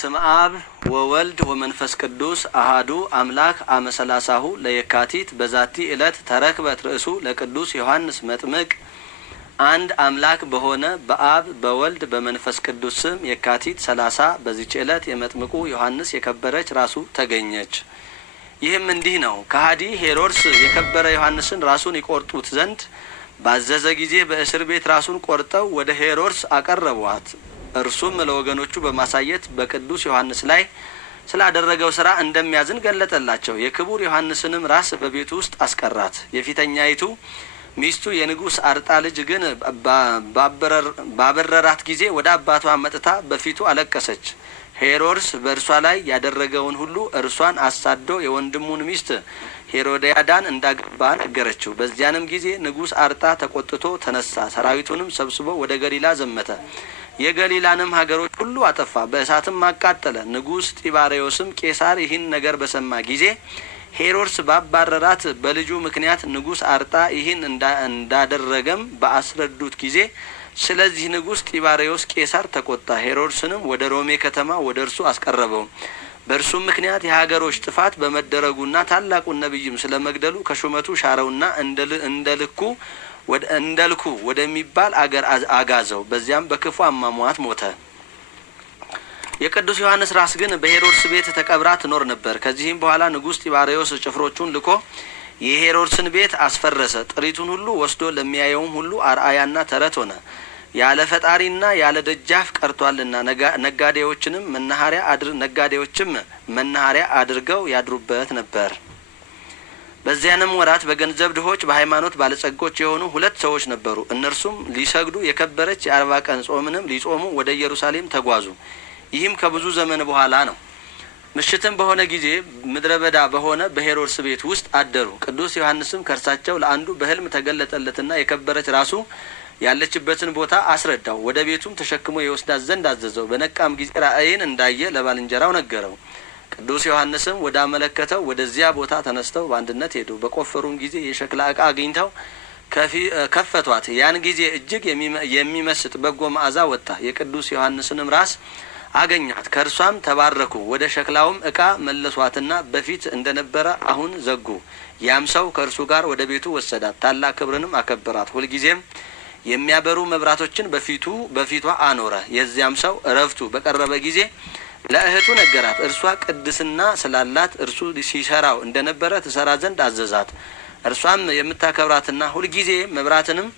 በስመ አብ ወወልድ ወመንፈስ ቅዱስ አሃዱ አምላክ አመሰላሳሁ ለየካቲት በዛቲ ዕለት ተረክበት ርእሱ ለቅዱስ ዮሐንስ መጥምቅ። አንድ አምላክ በሆነ በአብ በወልድ በመንፈስ ቅዱስ ስም የካቲት 30 በዚች ዕለት የመጥምቁ ዮሐንስ የከበረች ራሱ ተገኘች። ይህም እንዲህ ነው። ከሃዲ ሄሮድስ የከበረ ዮሐንስን ራሱን ይቆርጡት ዘንድ ባዘዘ ጊዜ በእስር ቤት ራሱን ቆርጠው ወደ ሄሮድስ አቀረቧት። እርሱም ለወገኖቹ በማሳየት በቅዱስ ዮሐንስ ላይ ስላደረገው ስራ እንደሚያዝን ገለጠላቸው። የክቡር ዮሐንስንም ራስ በቤቱ ውስጥ አስቀራት። የፊተኛይቱ ሚስቱ የንጉስ አርጣ ልጅ ግን ባበረራት ጊዜ ወደ አባቷ መጥታ በፊቱ አለቀሰች። ሄሮድስ በእርሷ ላይ ያደረገውን ሁሉ እርሷን አሳዶ የወንድሙን ሚስት ሄሮድያዳን እንዳገባ ነገረችው። በዚያንም ጊዜ ንጉስ አርጣ ተቆጥቶ ተነሳ። ሰራዊቱንም ሰብስቦ ወደ ገሊላ ዘመተ። የገሊላንም ሀገሮች ሁሉ አጠፋ፣ በእሳትም አቃጠለ። ንጉስ ጢባሪዮስም ቄሳር ይህን ነገር በሰማ ጊዜ ሄሮድስ ባባረራት በልጁ ምክንያት ንጉስ አርጣ ይህን እንዳደረገም በአስረዱት ጊዜ ስለዚህ ንጉስ ጢባሪዮስ ቄሳር ተቆጣ። ሄሮድስንም ወደ ሮሜ ከተማ ወደ እርሱ አስቀረበው። በእርሱም ምክንያት የሀገሮች ጥፋት በመደረጉና ታላቁን ነቢይም ስለመግደሉ ከሹመቱ ሻረውና እንደልኩ ወደሚባል አገር አጋዘው። በዚያም በክፉ አሟሟት ሞተ። የቅዱስ ዮሐንስ ራስ ግን በሄሮድስ ቤት ተቀብራ ትኖር ነበር። ከዚህም በኋላ ንጉስ ጢባሪዮስ ጭፍሮቹን ልኮ የሄሮድስን ቤት አስፈረሰ። ጥሪቱን ሁሉ ወስዶ ለሚያየውም ሁሉ አርአያና ተረት ሆነ። ያለ ፈጣሪና ያለ ደጃፍ ቀርቷልና ነጋዴዎችም መናኸሪያ አድርገው ያድሩበት ነበር። በዚያንም ወራት በገንዘብ ድሆች በሃይማኖት ባለጸጎች የሆኑ 2 ሰዎች ነበሩ። እነርሱም ሊሰግዱ የከበረች የ40 ቀን ጾምንም ሊጾሙ ወደ ኢየሩሳሌም ተጓዙ። ይህም ከብዙ ዘመን በኋላ ነው። ምሽትም በሆነ ጊዜ ምድረ በዳ በሆነ በሄሮድስ ቤት ውስጥ አደሩ። ቅዱስ ዮሐንስም ከእርሳቸው ለአንዱ በሕልም ተገለጠለትና የከበረች ራሱ ያለችበትን ቦታ አስረዳው። ወደ ቤቱም ተሸክሞ የወስዳት ዘንድ አዘዘው። በነቃም ጊዜ ራእይን እንዳየ ለባልንጀራው ነገረው። ቅዱስ ዮሐንስም ወደ አመለከተው ወደዚያ ቦታ ተነስተው በአንድነት ሄዱ። በቆፈሩም ጊዜ የሸክላ ዕቃ አግኝተው ከፈቷት። ያን ጊዜ እጅግ የሚመስጥ በጎ መዓዛ ወጣ። የቅዱስ ዮሐንስንም ራስ አገኛት። ከእርሷም ተባረኩ። ወደ ሸክላውም ዕቃ መለሷትና በፊት እንደነበረ አሁን ዘጉ። ያም ሰው ከእርሱ ጋር ወደ ቤቱ ወሰዳት። ታላቅ ክብርንም አከበራት። ሁልጊዜም የሚያበሩ መብራቶችን በፊቷ አኖረ። የዚያም ሰው እረፍቱ በቀረበ ጊዜ ለእህቱ ነገራት። እርሷ ቅድስና ስላላት እርሱ ሲሰራው እንደነበረ ትሰራ ዘንድ አዘዛት። እርሷም የምታከብራትና ሁልጊዜ መብራትንም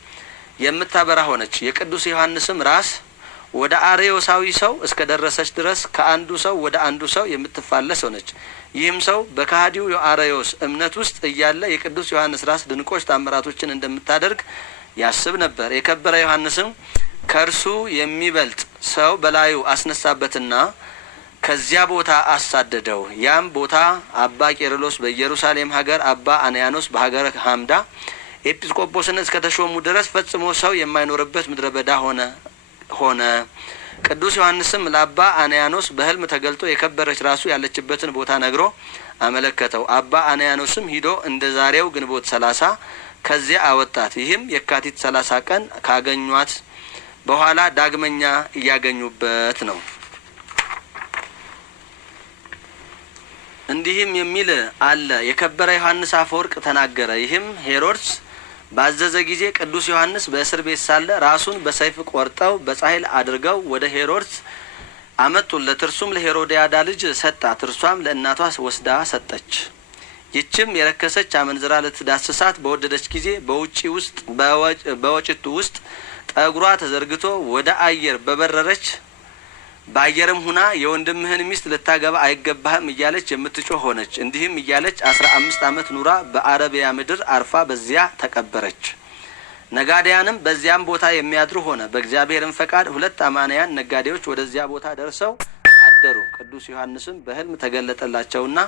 የምታበራ ሆነች። የቅዱስ ዮሐንስም ራስ ወደ አርዮሳዊ ሰው እስከ ደረሰች ድረስ ከአንዱ ሰው ወደ አንዱ ሰው የምትፋለስ ሆነች። ይህም ሰው በከሃዲው የአርዮስ እምነት ውስጥ እያለ የቅዱስ ዮሐንስ ራስ ድንቆች ታምራቶችን እንደምታደርግ ያስብ ነበር። የከበረ ዮሐንስም ከእርሱ የሚበልጥ ሰው በላዩ አስነሳበትና ከዚያ ቦታ አሳደደው። ያም ቦታ አባ ቄርሎስ በኢየሩሳሌም ሀገር፣ አባ አንያኖስ በሀገረ ሐምዳ ኤጲስቆጶስነት እስከተሾሙ ድረስ ፈጽሞ ሰው የማይኖርበት ምድረ በዳ ሆነ። ቅዱስ ዮሐንስም ለአባ አንያኖስ በሕልም ተገልጦ የከበረች ራሱ ያለችበትን ቦታ ነግሮ አመለከተው። አባ አንያኖስም ሂዶ እንደ ዛሬው ግንቦት 30 ከዚያ አወጣት። ይህም የካቲት 30 ቀን ካገኟት በኋላ ዳግመኛ እያገኙበት ነው። እንዲህም የሚል አለ። የከበረ ዮሐንስ አፈወርቅ ተናገረ። ይህም ሄሮድስ ባዘዘ ጊዜ ቅዱስ ዮሐንስ በእስር ቤት ሳለ ራሱን በሰይፍ ቆርጠው በጻሕል አድርገው ወደ ሄሮድስ አመጡለት። እርሱም ለሄሮድያዳ ልጅ ሰጣት። እርሷም ለእናቷ ወስዳ ሰጠች። ይችም የረከሰች አመንዝራ ልትዳስሳት በወደደች ጊዜ በወጭቱ ውስጥ ጠጉሯ ተዘርግቶ ወደ አየር በበረረች በአየርም ሁና የወንድምህን ሚስት ልታገባ አይገባህም እያለች የምትጮህ ሆነች። እንዲህም እያለች 15 ዓመት ኑራ በአረቢያ ምድር አርፋ በዚያ ተቀበረች። ነጋዴያንም በዚያም ቦታ የሚያድሩ ሆነ። በእግዚአብሔርም ፈቃድ 2 አማንያን ነጋዴዎች ወደዚያ ቦታ ደርሰው አደሩ። ቅዱስ ዮሐንስም በሕልም ተገለጠላቸውና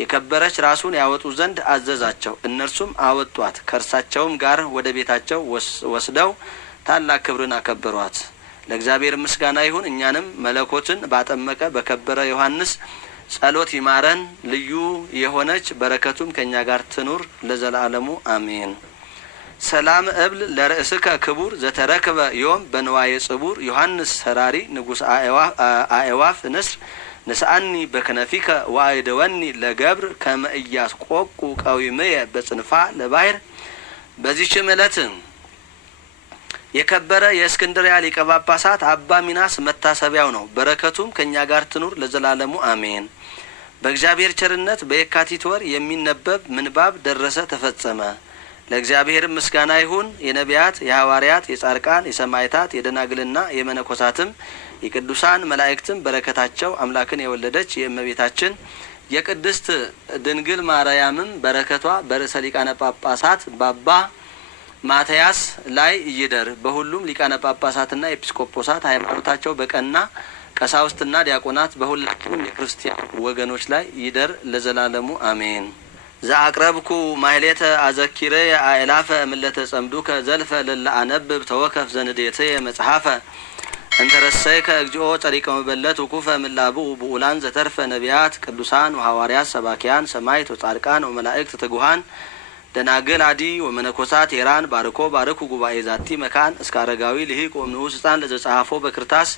የከበረች ራሱን ያወጡ ዘንድ አዘዛቸው። እነርሱም አወጧት። ከእርሳቸውም ጋር ወደ ቤታቸው ወስደው ታላቅ ክብርን አከበሯት። ለእግዚአብሔር ምስጋና ይሁን። እኛንም መለኮትን ባጠመቀ በከበረ ዮሐንስ ጸሎት ይማረን። ልዩ የሆነች በረከቱም ከኛ ጋር ትኑር ለዘላለሙ አሜን። ሰላም እብል ለርእስከ ክቡር ዘተረከበ ዮም በንዋየ ጽቡር ዮሐንስ ሰራሪ ንጉስ አእዋፍ ንስር ንስአኒ በከነፊከ ወአይደወኒ ለገብር ከመ ኢያስቆቁ ቀዊምየ በጽንፋ ለባህር። በዚህች ዕለት የከበረ የእስክንድርያ ሊቀ ጳጳሳት አባ ሚናስ መታሰቢያው ነው። በረከቱም ከኛ ጋር ትኑር ለዘላለሙ አሜን። በእግዚአብሔር ቸርነት በየካቲት ወር የሚነበብ ምንባብ ደረሰ ተፈጸመ። ለእግዚአብሔር ምስጋና ይሁን። የነቢያት፣ የሐዋርያት፣ የጻድቃን፣ የሰማዕታት፣ የደናግልና የመነኮሳትም የቅዱሳን መላእክትም በረከታቸው አምላክን የወለደች የእመቤታችን የቅድስት ድንግል ማርያምም በረከቷ በርዕሰ ሊቃነ ጳጳሳት በአባ ማትያስ ላይ ይደር። በሁሉም ሊቃነ ጳጳሳትና ኤጲስቆጶሳት ሃይማኖታቸው በቀና ቀሳውስትና ዲያቆናት በሁላችንም የክርስቲያን ወገኖች ላይ ይደር ለዘላለሙ አሜን። ዘአቅረብኩ ማህሌተ አዘኪረ አእላፈ ምለተ ጸምዱከ ዘልፈ ለላ አነብብ ተወከፍ ዘንዴተ መጽሐፈ እንተረሰይከ እግዚኦ ጸሪቀ መበለት ወኩፈ ምላቡ ብኡላን ዘተርፈ ነቢያት ቅዱሳን ወሐዋርያት ሰባኪያን ሰማዕት ወጻድቃን ወመላእክት ትጉሃን ደናግል አዲ ወመነኮሳት ሄራን ባርኮ ባርኩ ጉባኤ ዛቲ መካን እስከ አረጋዊ ልሂቅ ወምንዑስ ሕፃን ለዘጻሐፎ በክርታስ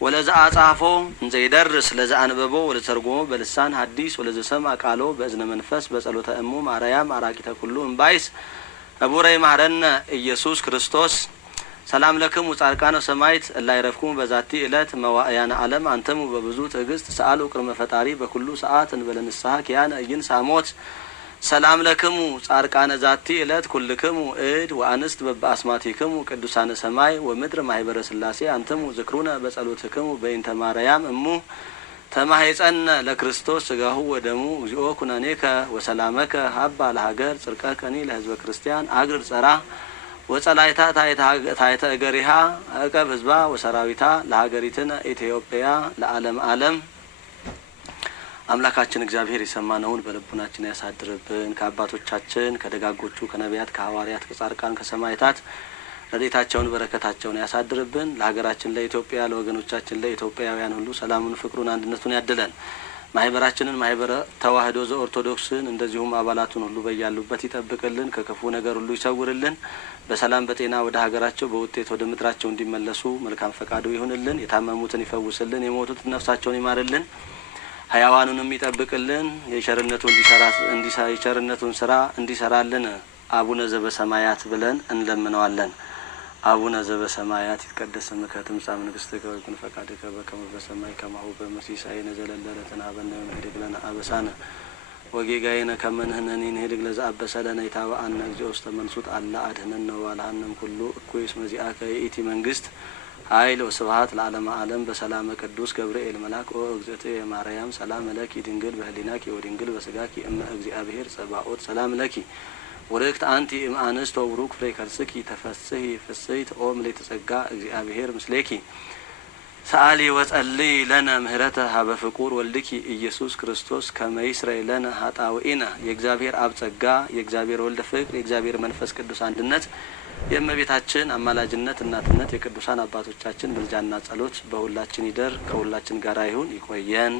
ወለዛ አጻፎ እንዘ ይደርስ ለዛ አንበቦ ወለተርጎሞ በልሳን ሐዲስ ወለዘሰማ ቃሎ በእዝነ መንፈስ በጸሎተ እሙ ማርያም አራቂተ ኩሉ እምባይስ አቡረ ይማረነ ኢየሱስ ክርስቶስ። ሰላም ለክሙ ጻድቃነ ሰማዕት እላይ ረፍኩም በዛቲ ዕለት መዋእያነ ዓለም አንተሙ በብዙ ትዕግስት ሰአሉ ቅድመ ፈጣሪ በኩሉ ሰዓት እንበለ ንስሐ ኪያነ ኢይንሳሞት። ሰላም ለክሙ ጻድቃነ ዛቲ ዕለት ኩልክሙ እድ ወአንስት በበአስማቲክሙ ቅዱሳነ ሰማይ ወምድር ማህበረ ሥላሴ አንትሙ ዝክሩነ በጸሎትክሙ በእንተ ማርያም እሙ ተማህፀነ ለክርስቶስ ስጋሁ ወደሙ እግዚኦ ኩነኔከ ወሰላመከ ሀባ ለሀገር ጽርቀከኒ ለህዝበ ክርስቲያን አግር ጸራ ወጸላይታ ታይተ እገሪሃ አቀብ ህዝባ ወሰራዊታ ለሀገሪትነ ኢትዮጵያ ለዓለም ዓለም። አምላካችን እግዚአብሔር የሰማነውን በልቡናችን ያሳድርብን። ከአባቶቻችን ከደጋጎቹ ከነቢያት ከሐዋርያት ከጻድቃን ከሰማዕታት ረድኤታቸውን በረከታቸውን ያሳድርብን። ለሀገራችን ለኢትዮጵያ ለወገኖቻችን ለኢትዮጵያውያን ሁሉ ሰላሙን ፍቅሩን አንድነቱን ያድለን። ማህበራችንን ማህበረ ተዋህዶ ዘኦርቶዶክስን እንደዚሁም አባላቱን ሁሉ በያሉበት ይጠብቅልን፣ ከክፉ ነገር ሁሉ ይሰውርልን። በሰላም በጤና ወደ ሀገራቸው በውጤት ወደ ምድራቸው እንዲመለሱ መልካም ፈቃዱ ይሁንልን። የታመሙትን ይፈውስልን፣ የሞቱትን ነፍሳቸውን ይማርልን፣ ሕያዋኑንም ይጠብቅልን። የቸርነቱን ስራ እንዲሰራልን አቡነ ዘበሰማያት ብለን እንለምነዋለን። አቡነ ዘበሰማያት ይትቀደስ ስምከ ትምጻእ መንግሥትከ ወይኩን ፈቃድከ በከመ በሰማይ ከማሁ በምድር ዘለለ ዕለትነ ሀበነ ዮም ንኅድግ ለነ አበሳነ ወጌጋየነ ከመ ንሕነኒ ንኅድግ ለዘአበሰ ለነ ኢታብአነ እግዚኦ ውስተ መንሱት አላ አድኅነነ ወባልሐነ እምኩሉ እኩይ እስመ ዚአከ ይእቲ መንግሥት ኃይል ወስብሐት ለዓለመ ዓለም። በሰላመ ቅዱስ ገብርኤል መልአክ ወእግዝእትየ ማርያም ሰላም ለኪ ድንግል በህሊናኪ ወድንግል በስጋኪ እመ እግዚአብሔር ጸባኦት ሰላም ለኪ ወርክት አንቲ እምአንስት ወቡሩክ ፍሬ ከርስኪ ተፈስሒ ፍስሕት ኦ ምልዕተ ጸጋ እግዚአብሔር ምስሌኪ ሰአሊ ወጸልይ ለነ ምህረተ ሀበ ፍቁር ወልድኪ ኢየሱስ ክርስቶስ ከመ ይስረይ ለነ ኃጣውኢነ። የእግዚአብሔር አብ ጸጋ የእግዚአብሔር ወልድ ፍቅር የእግዚአብሔር መንፈስ ቅዱስ አንድነት የእመቤታችን አማላጅነት እናትነት የቅዱሳን አባቶቻችን ምልጃና ጸሎት በሁላችን ይደር ከሁላችን ጋር ይሁን። ይቆየን።